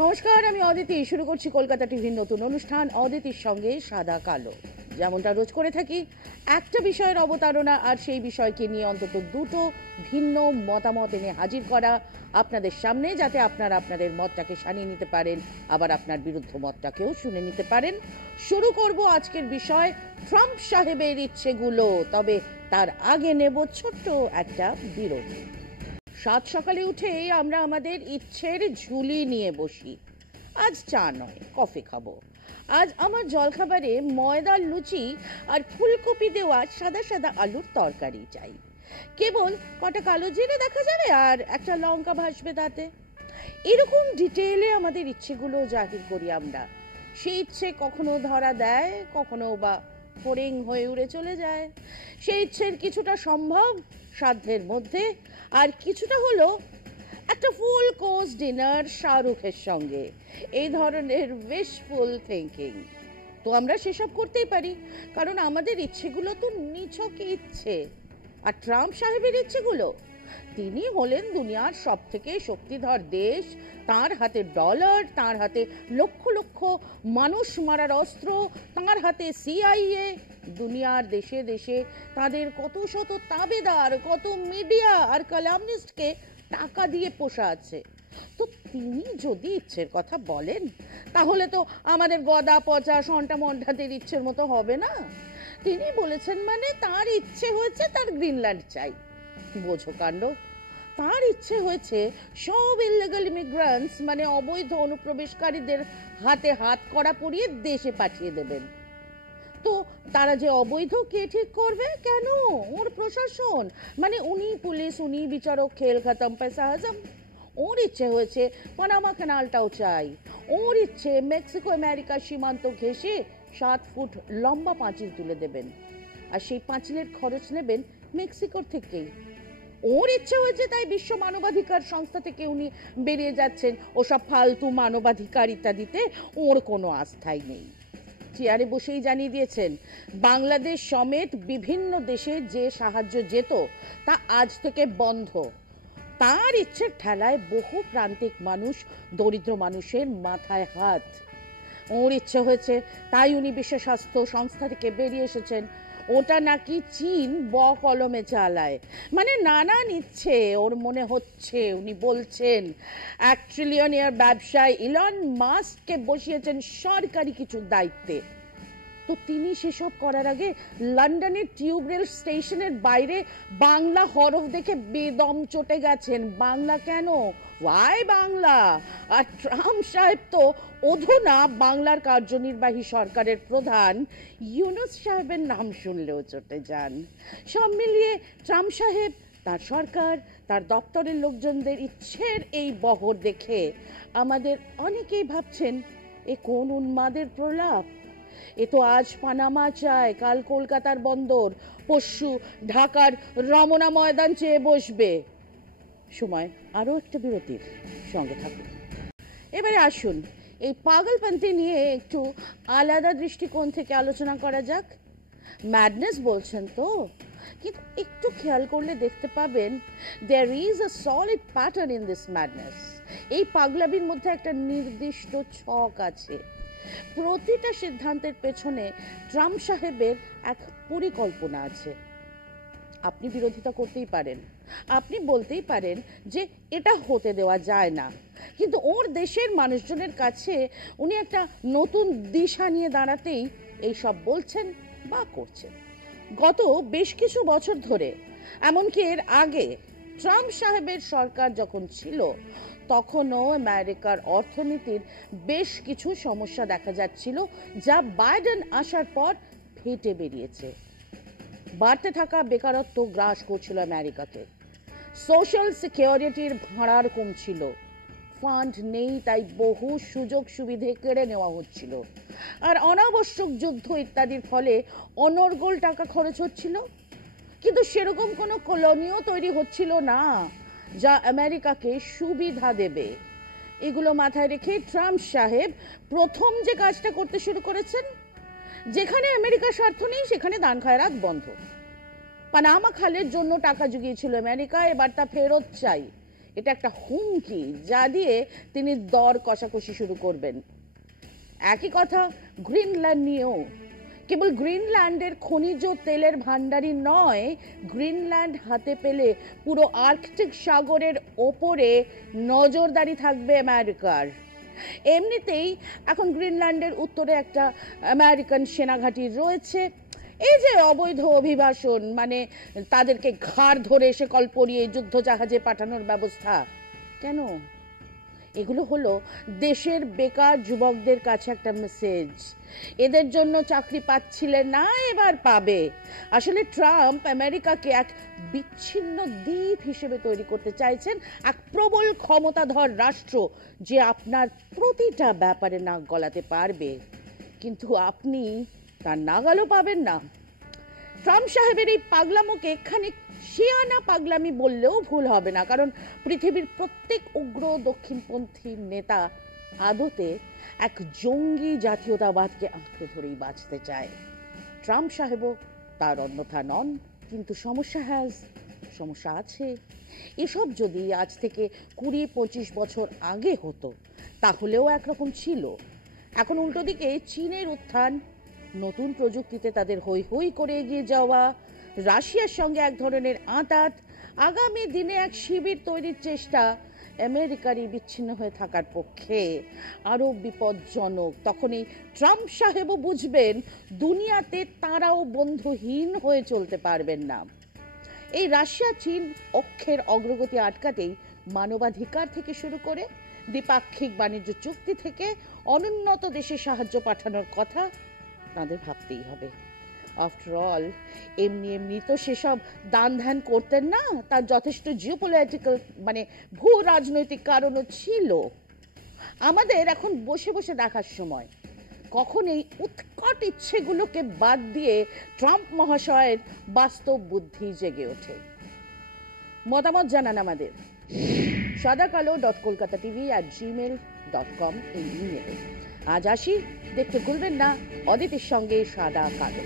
নমস্কার, আমি অদিতি। শুরু করছি কলকাতা টিভির নতুন অনুষ্ঠান অদিতির সঙ্গে সাদা কালো। যেমনটা রোজ করে থাকি, একটা বিষয়ের অবতারণা আর সেই বিষয়কে নিয়ে অন্তত দুটো ভিন্ন মতামত এনে হাজির করা আপনাদের সামনে, যাতে আপনারা আপনাদের মতটাকে সানিয়ে নিতে পারেন, আবার আপনার বিরুদ্ধ মতটাকেও শুনে নিতে পারেন। শুরু করব আজকের বিষয় ট্রাম্প সাহেবের ইচ্ছেগুলো। তবে তার আগে নেব ছোট্ট একটা বিরতি। সাত সকালে উঠে আমরা আমাদের ইচ্ছের ঝুলি নিয়ে বসি। আজ চা নয়, কফি খাবো। আজ আমার জলখাবারে ময়দার লুচি আর ফুলকপি দেওয়া সাদা সাদা আলুর তরকারি চাই। কেবল কটা কালো জিরে দেখা যাবে আর একটা লঙ্কা ভাসবে তাতে। এরকম ডিটেইলে আমাদের ইচ্ছেগুলো জাহির করি আমরা। সেই ইচ্ছে কখনো ধরা দেয়, কখনো বা ফড়িং হয়ে উড়ে চলে যায়। সেই ইচ্ছের কিছুটা সম্ভব সাধ্যের মধ্যে, আর কিছুটা হলো একটা ফুল কোর্স ডিনার শাহরুখের সঙ্গে। এই ধরনের উইশফুল থিঙ্কিং। তো আমরা সেসব করতেই পারি, কারণ আমাদের ইচ্ছেগুলো তো নিছক ইচ্ছে। আর ট্রাম্প সাহেবের ইচ্ছেগুলো, তিনি হলেন দুনিয়ার সব থেকে শক্তিধর দেশ। তার হাতে ডলার, তার হাতে লক্ষ লক্ষ মানুষ মারার অস্ত্র, তার হাতে সিআইএ। দুনিয়ার দেশে দেশে তাদের কত শত তাবেদার, কত মিডিয়া আর কলামনিস্টকে টাকা দিয়ে পোষা আছে। তো তিনি যদি ইচ্ছের কথা বলেন, তাহলে তো আমাদের গদা পচা সন্টা মন্টাদের ইচ্ছের মতো হবে না। তিনি বলেছেন মানে তার ইচ্ছে হয়েছে তার গ্রিনল্যান্ড চাই। বোঝো কাণ্ড। তার ইচ্ছে হয়েছে সব ইলিগাল ইমিগ্রান্টস মানে অবৈধ অনুপ্রবেশকারীদের হাতে হাত কড়া পরিয়ে দেশে পাঠিয়ে দেবেন। তো তারা যে অবৈধ কে ঠিক করবে? কেন? ওর প্রশাসন, মানে উনি পুলিশ, উনি বিচারক, খেল খতম, পয়সা হজম। ওর ইচ্ছে হয়েছে পানামা ক্যানালটাও চাই। ওর ইচ্ছে মেক্সিকো আমেরিকা সীমান্ত ঘেঁষে 7 ফুট লম্বা পাঁচিল তুলে দেবেন, আর সেই পাঁচিলের খরচ নেবেন মেক্সিকোর থেকেই। ওর ইচ্ছে হয়েছে তাই বিশ্ব মানবাধিকার সংস্থা থেকে উনি বেরিয়ে যাচ্ছেন। ওসব ফালতু মানবাধিকার ইত্যাদিতে ওর কোনো আস্থাই নেই। চেয়ারে বসেই জানিয়ে দিয়েছেন, বাংলাদেশ সমেত বিভিন্ন দেশে যে সাহায্য যেত তা আজ থেকে বন্ধ। তার ইচ্ছের ঠেলায় বহু প্রান্তিক মানুষ, দরিদ্র মানুষের মাথায় হাত। ওর ইচ্ছে হয়েছে তাই উনি বিশ্ব স্বাস্থ্য সংস্থা থেকে বেরিয়ে এসেছেন। ওটা নাকি চীন কলমে চালায়। মানে নানান ইচ্ছে ওর মনে হচ্ছে। উনি বলছেন 1 ট্রিলিয়নের ব্যবসায়ী ইলন মাস্ককে বসিয়েছেন সরকারি কিছু দায়িত্বে। তো তিনি সেসব করার আগে লন্ডনের টিউব রেল স্টেশনের বাইরে বাংলা হরফ দেখে বেদম চটে গেছেন। বাংলা কেন? ওয়াই বাংলা? আর ট্রাম্প সাহেব তো অধুনা বাংলার কার্যনির্বাহী সরকারের প্রধান ইউনূস সাহেবের নাম শুনলেও চটে যান। সব মিলিয়ে ট্রাম্প সাহেব, তার সরকার, তার দপ্তরের লোকজনদের ইচ্ছের এই বহর দেখে আমাদের অনেকেই ভাবছেন, এ কোন উন্মাদের প্রলাপ। এ তো আজ পানামা চায়, কাল কলকাতার বন্দর, পরশু ঢাকার রমনা ময়দান চেয়ে বসবে। সময় আরো একটা বিরতির, সঙ্গে থাকুন। এবারে আসুন এই পাগলপন্থী নিয়ে একটু আলাদা দৃষ্টিকোণ থেকে আলোচনা করা যাক। ম্যাডনেস বলছেন তো, কিন্তু একটু খেয়াল করলে দেখতে পাবেন there is a solid pattern in this madness. এই পাগলামির মধ্যে একটা নির্দিষ্ট ছক আছে। প্রতিটা সিদ্ধান্তের পেছনে ট্রাম্প সাহেবের এক পরিকল্পনা আছে। আপনি বিরোধিতা করতেই পারেন, আপনি বলতেই পারেন যে এটা হতে দেওয়া যায় না, কিন্তু ওর দেশের মানুষজনের কাছে উনি একটা নতুন দিশা নিয়ে দাঁড়াতেই এই সব বলছেন বা করছেন। গত বেশ কিছু বছর ধরে, এমনকি এর আগে ট্রাম্প সাহেবের সরকার যখন ছিল, তখনও আমেরিকার অর্থনীতির বেশ কিছু সমস্যা দেখা যাচ্ছিল, যা বাইডেন আসার পর ফেটে বেরিয়েছে। বাড়তে থাকা বেকারত্ব গ্রাস করছিল আমেরিকাকে। সোশ্যাল সিকিউরিটির ভাড়ার কমছিল। ফান্ড নেই, তাই বহু সুযোগ সুবিধে কেড়ে নেওয়া হচ্ছিল। আর অনাবশ্যক যুদ্ধ ইত্যাদির ফলে অনর্গল টাকা খরচ হচ্ছিল। কিন্তু সেরকম কোনো কলোনিও তৈরি হচ্ছিল না যা আমেরিকাকে সুবিধা দেবে। এগুলো মাথায় রেখে ট্রাম্প সাহেব প্রথম যে কাজটা করতে শুরু করেছেন, যেখানে আমেরিকার স্বার্থ নেই সেখানে দান খয়রাত বন্ধ। পানামা খালের জন্য টাকা জুগিয়েছিল আমেরিকা, এবার তা ফেরত চাই। এটা একটা হুমকি, যা দিয়ে তিনি দর কষাকষি শুরু করবেন। একই কথা গ্রিনল্যান্ড নিয়েও। কেবল গ্রিনল্যান্ডের খনিজ তেলের ভান্ডারই নয়, গ্রিনল্যান্ড হাতে পেলে পুরো আর্কটিক সাগরের ওপরে নজরদারি থাকবে আমেরিকার। এমনিতেই এখন গ্রিনল্যান্ডের উত্তরে একটা আমেরিকান সেনাঘাঁটি রয়েছে। এই যে অবৈধ অভিবাসন, মানে তাদেরকে ঘাড় ধরে শেকল পরিয়ে যুদ্ধ জাহাজে পাঠানোর ব্যবস্থা, কেন? এগুলো হলো দেশের বেকার যুবকদের কাছে একটা মেসেজ। এদের জন্য চাকরি পাচ্ছিলেন না, এবার পাবে। আসলে ট্রাম্প আমেরিকাকে এক বিচ্ছিন্ন দ্বীপ হিসেবে তৈরি করতে চাইছেন, এক প্রবল ক্ষমতাধর রাষ্ট্র যে আপনার প্রতিটা ব্যাপারে নাক গলাতে পারবে, কিন্তু আপনি তার নাগালও পাবেন না। ট্রাম্প সাহেবের এই পাগলামোকে খানিক শিয়ানা পাগলামি বললেও ভুল হবে না, কারণ পৃথিবীর প্রত্যেক উগ্র দক্ষিণপন্থী নেতা আদতে এক জঙ্গি জাতীয়তাবাদকে আঁকড়ে ধরেই বাঁচতে চায়। ট্রাম্প সাহেবও তার অন্যথা নন। কিন্তু সমস্যা আছে। এসব যদি আজ থেকে 20-25 বছর আগে হতো তাহলেও একরকম ছিল। এখন উল্টো দিকে চীনের উত্থান, নতুন প্রযুক্তিতে তাদের হই হই করে এগিয়ে যাওয়া, রাশিয়ার সঙ্গে এক ধরনের আঁতাত, আগামী দিনে এক শিবির তৈরির চেষ্টা আমেরিকারই বিচ্ছিন্ন হয়ে থাকার পক্ষে আরো বিপজ্জনক। তখনই ট্রাম্প সাহেবও বুঝবেন দুনিয়াতে তারাও বন্ধুহীন হয়ে চলতে পারবেন না। এই রাশিয়া চীন অক্ষের অগ্রগতি আটকাতেই মানবাধিকার থেকে শুরু করে দ্বিপাক্ষিক বাণিজ্য চুক্তি থেকে অনুন্নত দেশে সাহায্য পাঠানোর কথা তাদের ভাবতেই হবে। আফটার অল এমনি তো সেসব দান ধ্যান করতেন না, তার যথেষ্ট জিওপলিটিক্যাল মানে ভূ রাজনৈতিক কারণও ছিল। আমাদের এখন বসে বসে দেখার সময় কখন এই উৎকট ইচ্ছেগুলোকে বাদ দিয়ে ট্রাম্প মহাশয়ের বাস্তব বুদ্ধি জেগে ওঠে। মতামত জানান আমাদের sadakalo.kolkatatv@gmail.com এই ইমেলে। আজ আসি, দেখতে ভুলবেন না অদিতির সঙ্গে সাদা কালো।